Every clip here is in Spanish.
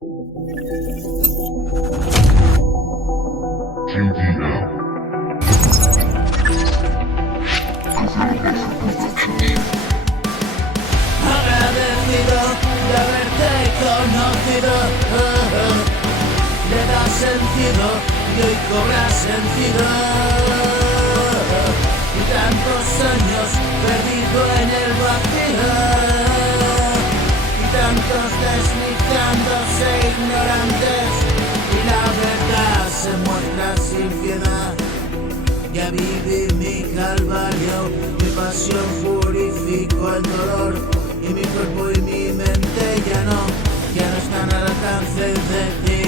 Agradecido de haberte conocido, le da sentido y hoy cobra sentido. Y tantos años perdido en el vacío, y tantos deslizándose ignorantes, y la verdad se muestra sin piedad. Ya viví mi calvario, mi pasión purificó el dolor, y mi cuerpo y mi mente ya no están al alcance de ti.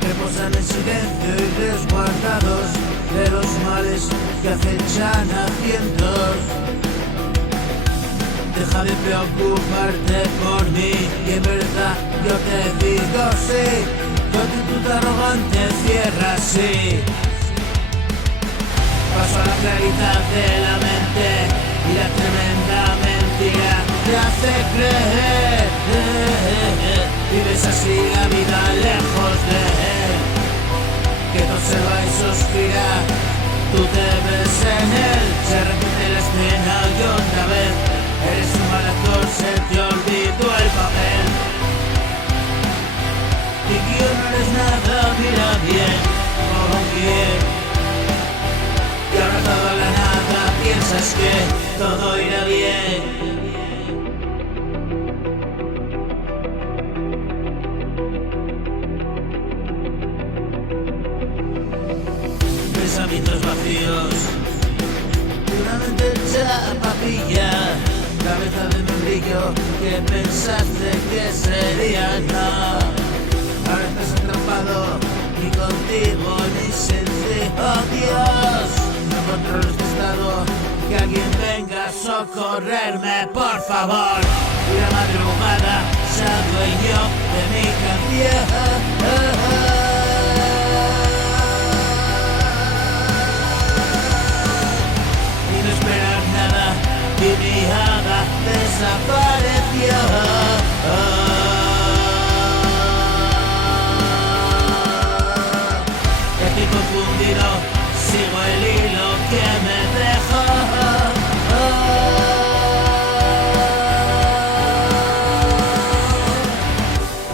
Reposan en silencio y resguardados de los males que acechan a cientos. Deja de preocuparte por mí, y en verdad yo te digo sí. Tu actitud arrogante cierra así. Paso a la claridad de la mente, y la tremenda mentira te hace creer. Vives así la vida lejos de él, que todo se va y suspira. Tú te ves en él, se repite la escena y otra vez. Eres un mal actor, se te olvidó el papel. Y que no eres nada, mira bien, oh bien. Y ahora todo a la nada, piensas que todo irá bien. Pensamientos vacíos, una mente hecha papilla, cabeza de membrillo que pensaste que sería no. Ahora estás atrapado, ni contigo ni sencillo. Oh Dios, no controlo este estado, que alguien venga a socorrerme, por favor. Y la madrugada se adueñó de mi canción. Y no esperar nada, y mi hada desapareció. Y aquí confundido sigo el hilo que me dejó.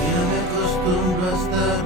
Y no me acostumbro a estar